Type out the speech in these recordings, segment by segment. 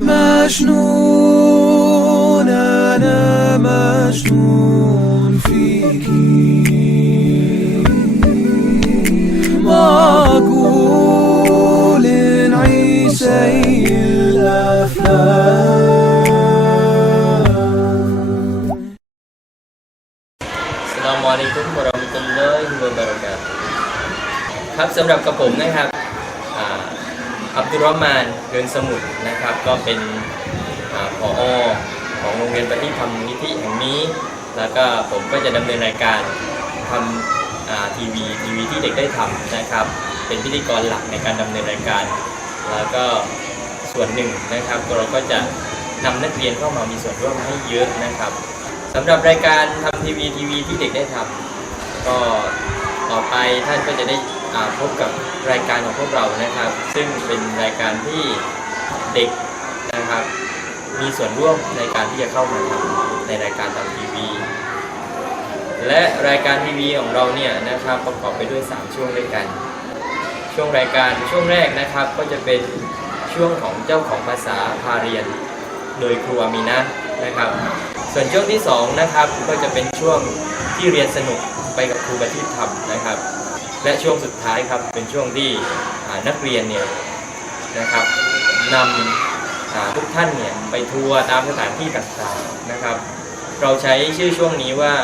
مجنون أنا مجنون فيك معقول نعيش زي الأفلام อัสสลามุอะลัยกุมวะเราะมะตุลลอฮิวะบะเราะกาตุฮ์ครับสำหรับกระผมนะครับอับดุลรอห์มานเดินสมุทรนะครับก็เป็นผอ.ของโรงเรียนปฏิธรรมนิธิแห่งนี้แล้วก็ผมก็จะดำเนินรายการทำทีวีที่เด็กได้ทำนะครับเป็นพิธีกรหลักในการดำเนินรายการแล้วก็ส่วนหนึ่งนะครับเราก็จะนำนักเรียนเข้ามามีส่วนร่วมให้เยอะนะครับสำหรับรายการทำทีวีที่เด็กได้ทำก็ต่อไปท่านก็จะได้พบกับรายการของพวกเรานะครับซึ่งเป็นรายการที่เด็กนะครับมีส่วนร่วมในการที่จะเข้ามาทำในรายการทำทีวีและรายการทีวีของเราเนี่ยนะครับประกอบไปด้วย3ช่วงด้วยกันช่วงรายการช่วงแรกนะครับก็จะเป็นช่วงของเจ้าของภาษาพาเรียนโดยครูอามีนะนะครับส่วนช่วงที่2นะครับก็จะเป็นช่วงที่เรียนสนุกไปกับครูปฏิธรรมนะครับและช่วงสุดท้ายครับเป็นช่วงที่นักเรียนเนี่ยนะครับนำทุกท่านเนี่ยไปทัวร์ตามสถานที่ต่างๆนะครับเราใช้ชื่อช่วงนี้ว่า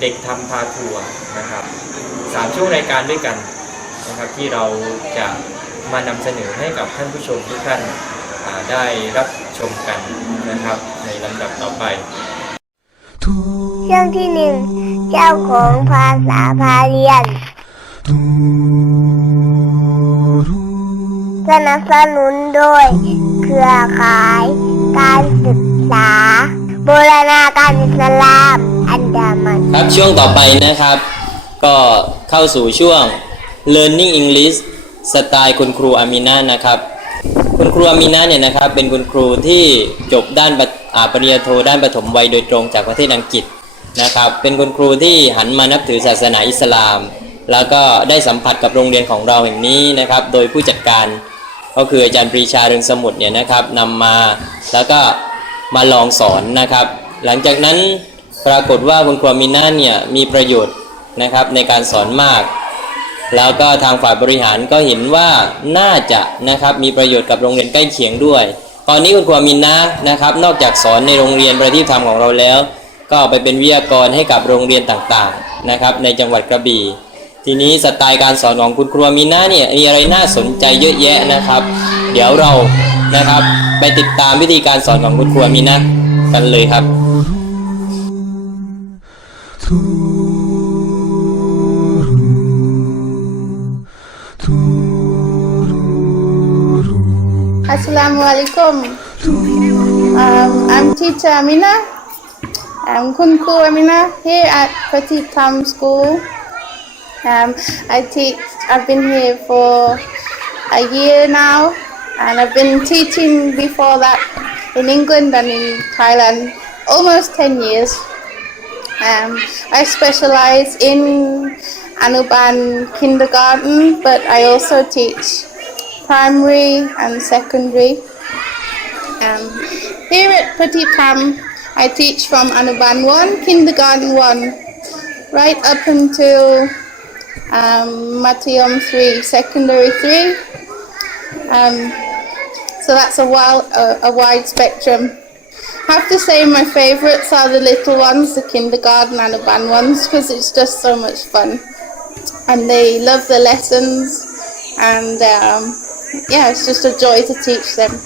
เด็กทำพาทัวร์นะครับ3ช่วงรายการด้วยกันนะครับที่เราจะมานำเสนอให้กับท่านผู้ชมทุกท่านได้รับชมกันนะครับในลำดับต่อไปช่วงที่1เจ้าของภาษาพาเรียนสนับสนุนโดยเครือข่ายการศึกษาบูรณาการอิสลามอันดามันครับช่วงต่อไปนะครับก็เข้าสู่ช่วง Learning English สไตล์คุณครูอามีนะนะครับคุณครูอามีนะเนี่ยนะครับเป็นคุณครูที่จบด้านปริญญาโทด้านปฐมวัยโดยตรงจากประเทศอังกฤษนะครับเป็นคุณครูที่หันมานับถือศาสนาอิสลามแล้วก็ได้สัมผัสกับโรงเรียนของเราแห่งนี้นะครับโดยผู้จัดการก็คืออาจารย์ปรีชาเรืองสมุทรเนี่ยนะครับนำมาแล้วก็มาลองสอนนะครับหลังจากนั้นปรากฏว่าคุณครูอามีนะเนี่ยมีประโยชน์นะครับในการสอนมากแล้วก็ทางฝ่ายบริหารก็เห็นว่าน่าจะนะครับมีประโยชน์กับโรงเรียนใกล้เคียงด้วยตอนนี้คุณครูอามีนะนะครับนอกจากสอนในโรงเรียนประทีปธรรมของเราแล้วก็ไปเป็นวิทยากรให้กับโรงเรียนต่างๆนะครับในจังหวัดกระบี่ทีนี้สไตล์การสอนของคุณครูอามีนะเนี่ยมีอะไรน่าสนใจเยอะแยะนะครับเดี๋ยวเรานะครับไปติดตามวิธีการสอนของคุณครูอามีนะกันเลยครับAssalamualaikum. I'm teacher Amina. I'm Kun Kru Amina here at Prateep Tham School. I've been here for a year now, and I've been teaching before that in England and in Thailand almost 10 years. I specialize in Anuban kindergarten, but I also teach primary and secondary. Here at Prateep Tham, I teach from Anuban 1, kindergarten 1, right up until Matayom 3, secondary 3. So that's a wide spectrum. I have to say my favourites are the little ones, the kindergarten Anuban ones, because it's just so much fun. And they love the lessons, and yeah, it's just a joy to teach them.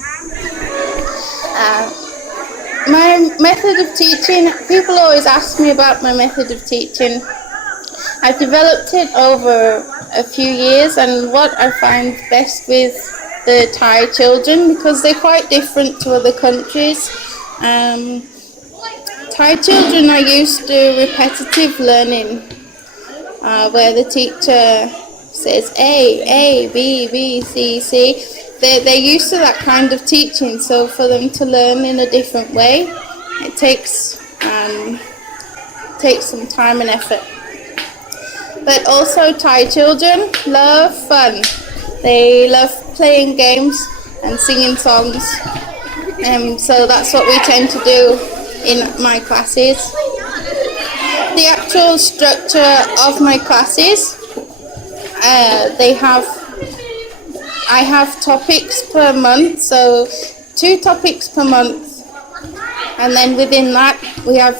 My method of teaching, people always ask me about my method of teaching. I've developed it over a few years, and what I find best with the Thai children, because they're quite different to other countries. Thai children are used to repetitive learning, where the teacher says A, B, B, C, C. They're used to that kind of teaching, so for them to learn in a different way, it takes some time and effort. But also Thai children love fun. They love playing games and singing songs. So that's what we tend to do in my classes. The actual structure of my classes, I have topics per month, so 2 topics per month, and then within that we have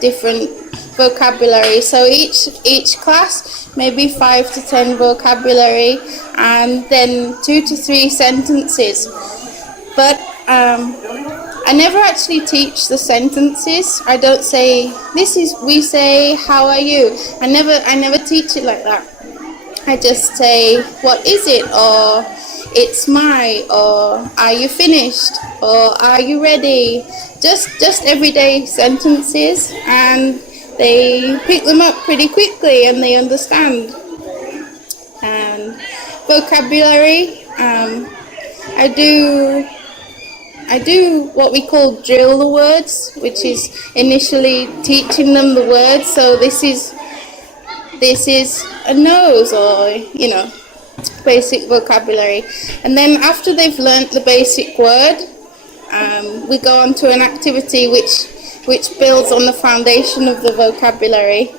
different vocabulary. So each class maybe 5 to 10 vocabulary, and then 2 to 3 sentences. But I never actually teach the sentences. I don't say we say how are you. I never teach it like that. I just say what is it, or it's my, or are you finished, or are you ready? Just everyday sentences, and they pick them up pretty quickly and they understand. And vocabulary, I do what we call drill the words, which is initially teaching them the words. So this is a nose, or basic vocabulary. And then after they've learnt the basic word, we go on to an activity which builds on the foundation of the vocabulary.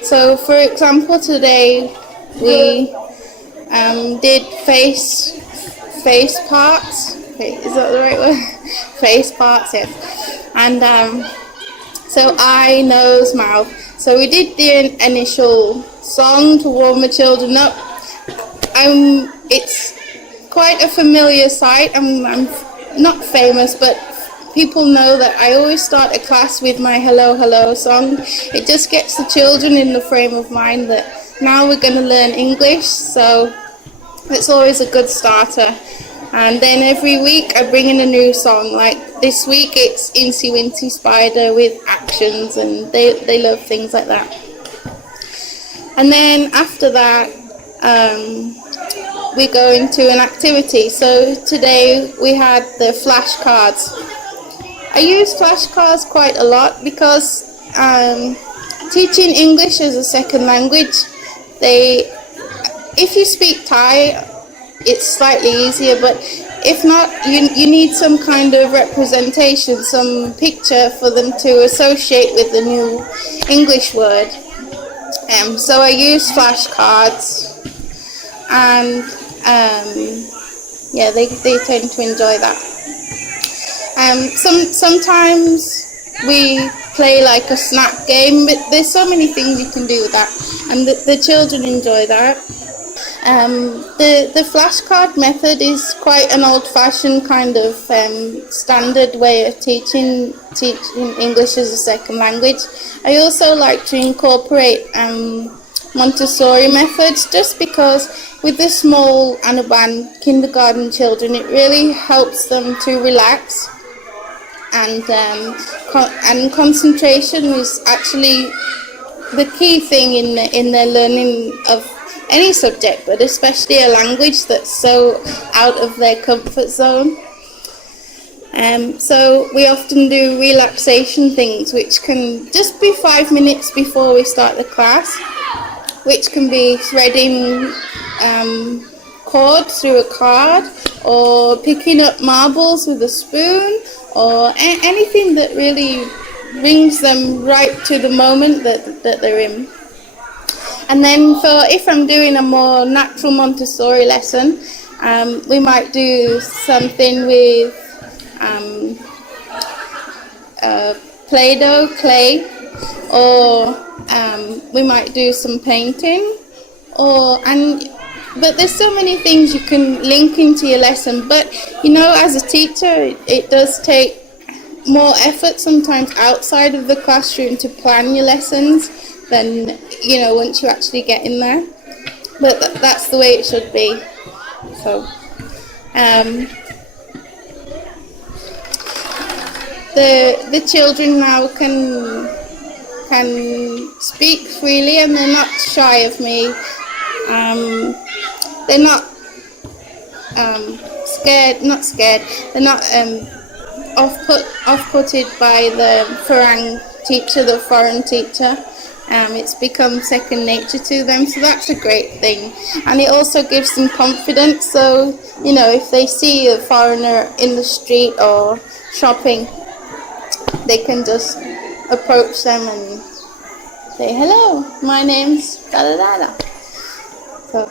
So for example, today we did face parts. Is that the right word? Face parts, yes. And so eye, nose, mouth. So we did the initial song to warm the children up. It's quite a familiar sight. I'm not famous, but people know that I always start a class with my Hello Hello song. It just gets the children in the frame of mind that now we're going to learn English, so it's always a good starter. And then every week I bring in a new song. Like this week it's Incy Wincy Spider with actions, and they love things like that. And then after that we go into an activity. So today we had the flashcards. I use flashcards quite a lot because teaching English as a second language, if you speak Thai, it's slightly easier, but if not, you need some kind of representation, some picture for them to associate with the new English word. So I use flashcards, and they tend to enjoy that. Sometimes we play like a snack game, but there's so many things you can do with that, and the children enjoy that. The flashcard method is quite an old-fashioned kind of standard way of teaching English as a second language. I also like to incorporate Montessori methods, just because with the small Anuban kindergarten children, it really helps them to relax, and concentration is actually the key thing in their learning of any subject, but especially a language that's so out of their comfort zone. So we often do relaxation things, which can just be 5 minutes before we start the class, which can be threading cord through a card, or picking up marbles with a spoon, or anything that really brings them right to the moment that they're in. And then if I'm doing a more natural Montessori lesson, we might do something with Play-Doh, clay, or we might do some painting, but there's so many things you can link into your lesson. But as a teacher, it does take more effort sometimes outside of the classroom to plan your lessons than once you actually get in there. But that's the way it should be. So the children now can speak freely, and they're not shy of me. They're not scared. They're not off-putted by the Farang teacher, the foreign teacher. It's become second nature to them, so that's a great thing. And it also gives them confidence, so, you know, if they see a foreigner in the street or shopping, they can just approach them and say, hello, my name's da da da da. So.